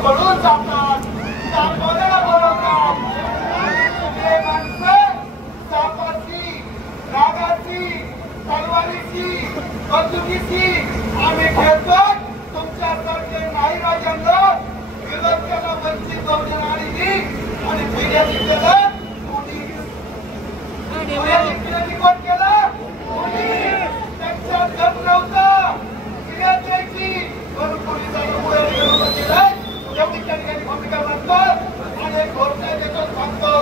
घडून सापतात दाखवलेला बरोबर हे माणसं सापाची नागाची तलवारीची बंदुकीची आम्ही खेळतो तुमच्यासारखे नाही राजांना विरोध केला वंचित बहुजन आणि फिर्यादी केलं कोण केलं त्यांच्या दम नव्हता फिर्याद द्यायची म्हणून पोलिसांनी पुढे विरोध केलाय एवढी त्यांनी भूमिका म्हणतो आणि एक घोषणा देतो सांगतो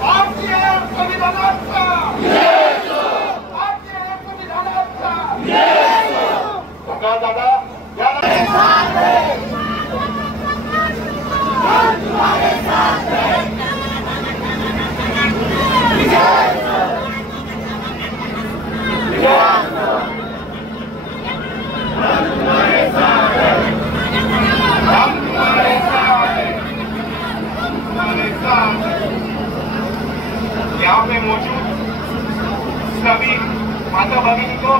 भारतीय संविधानाचा भारतीय संविधानाचा सकाळ दादा यहाँ पे मौजूद सभी माता भगिनी को,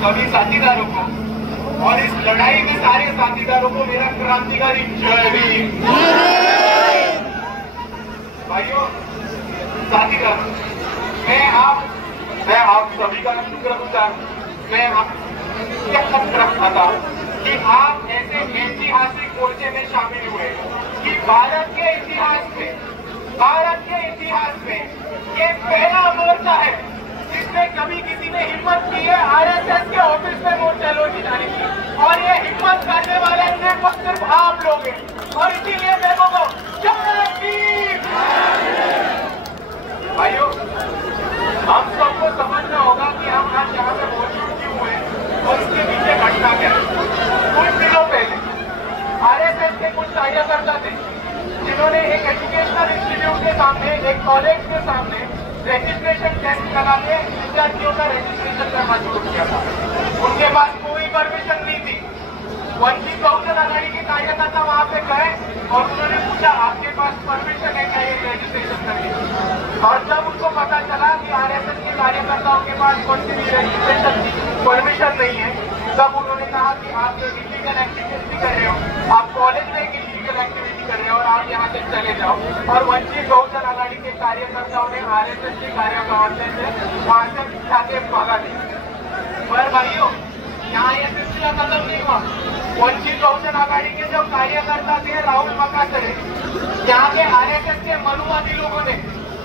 सभी साथीदारों को और इस लड़ाई में सारे साथीदारों को मेरा क्रांतिकारी जय भीम। भाइयों साथीदार, मैं आप सभी का शुक्रगुजार हूँ। मैं रखता हूँ कि आप ऐसे ऐतिहासिक मोर्चे में शामिल हुए कि भारत के इतिहास में ये पहला मोर्चा है जिसमें कभी किसी ने हिम्मत की है आरएसएस के ऑफिस में मोर्चा लेके जाने की, और ये हिम्मत करने वाले सिर्फ आप लोग हैं। और इसीलिए देखो जय भीम। भाइयों हम सबको समझना होगा कि हम आज यहाँ पे मौजूद क्यों हुए और इसके पीछे घटना क्या है। कुछ दिनों पहले आरएसएस के कुछ कार्यकर्ता थे जिन्होंने एक एजुकेशनल इंस्टीट्यूट के सामने, एक कॉलेज के सामने रजिस्ट्रेशन टेस्ट लगा के विद्यार्थियों का रजिस्ट्रेशन करना शुरू किया था। उनके पास कोई परमिशन नहीं थी। वंचित बहुजन आघाड़ी के कार्यकर्ता वहां पे गए और उन्होंने पूछा आपके पास परमिशन है क्या ये रजिस्ट्रेशन करने की। और जब उनको पता चला कि आरएसएस के कार्यकर्ताओं के पास कौन सी भी रजिस्ट्रेशन की परमिशन नहीं है, तब उन्होंने कहा कि आप इलीगल एक्टिविटी कर रहे हो, आप कॉलेज में एक इलीगल एक्टिविटी कर रहे हो और आप यहाँ से चले जाओ। और वंचित बहुजन आघाड़ी के कार्यकर्ताओं ने आरएसएस के कार्यकर्ताओं से वहां से जाके भागा दिया। पर भाइयों यहाँ ये सिलसिला खत्म नहीं हुआ। वंचित बहुजन आघाड़ी के जो कार्यकर्ता थे राहुल मकासरे, यहाँ के आरएसएस के मनुवादी लोगों ने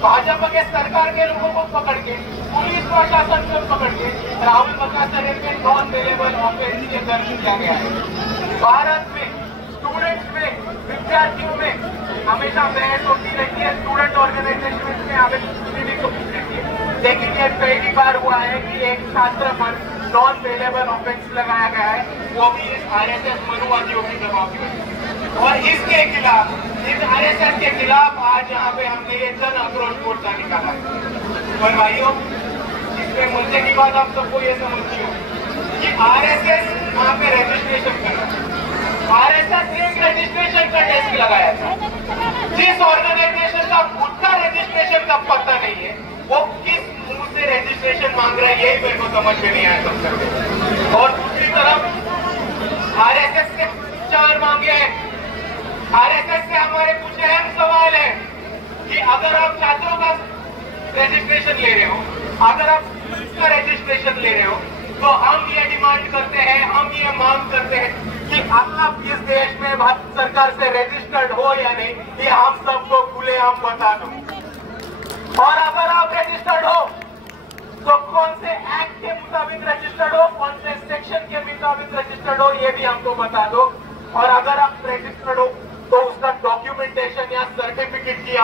भाजपा के सरकार के लोगों को पकड़ के, पुलिस प्रशासन को पकड़ के राहुल मकासरे के नॉन अवेलेबल ऑफेंस के दर्ज किया गया है। भारत में स्टूडेंट्स में, विद्यार्थियों में हमेशा बहस होती रहती है, स्टूडेंट ऑर्गेनाइजेशन में आवेदन को रहती है, लेकिन ये पहली बार हुआ है कि एक छात्र पर नॉन अवेलेबल ऑफेंस लगाया गया है, वो भी इस आरएसएस मनुवादियों के दबाव की वजह से। और इसके खिलाफ, इस आरएसएस के खिलाफ आज यहाँ पे हमने ये जन आक्रोश मोर्चा निकाला है। और भाइयों इसमें मुझे की बात आप सबको ये समझनी हो कि आरएसएस वहाँ पे रजिस्ट्रेशन कर रहा है। आरएसएस ने एक रजिस्ट्रेशन का टेस्ट लगाया था। जिस ऑर्गेनाइजेशन का खुद का रजिस्ट्रेशन का पता नहीं है, वो किस मुंह से रजिस्ट्रेशन मांग रहा है, यही मेरे को समझ में नहीं आया सबसे। और दूसरी तरफ आरएसएस से चार मांगे हैं। आरएसएस से हमारे कुछ अहम सवाल है कि अगर आप छात्रों का रजिस्ट्रेशन ले रहे हो, अगर आप का रजिस्ट्रेशन ले रहे हो, तो हम ये डिमांड करते हैं, हम ये मांग करते हैं कि आप इस देश में भारत सरकार से रजिस्टर्ड हो या नहीं, ये हम सबको खुलेआम बता दो। और अगर आप रजिस्टर्ड हो तो कौन से एक्ट के मुताबिक रजिस्टर्ड हो, कौन से सेक्शन के मुताबिक रजिस्टर्ड हो, ये भी हमको बता दो। और अगर आप रजिस्टर्ड हो तो उसका डॉक्यूमेंटेशन या सर्टिफिकेट की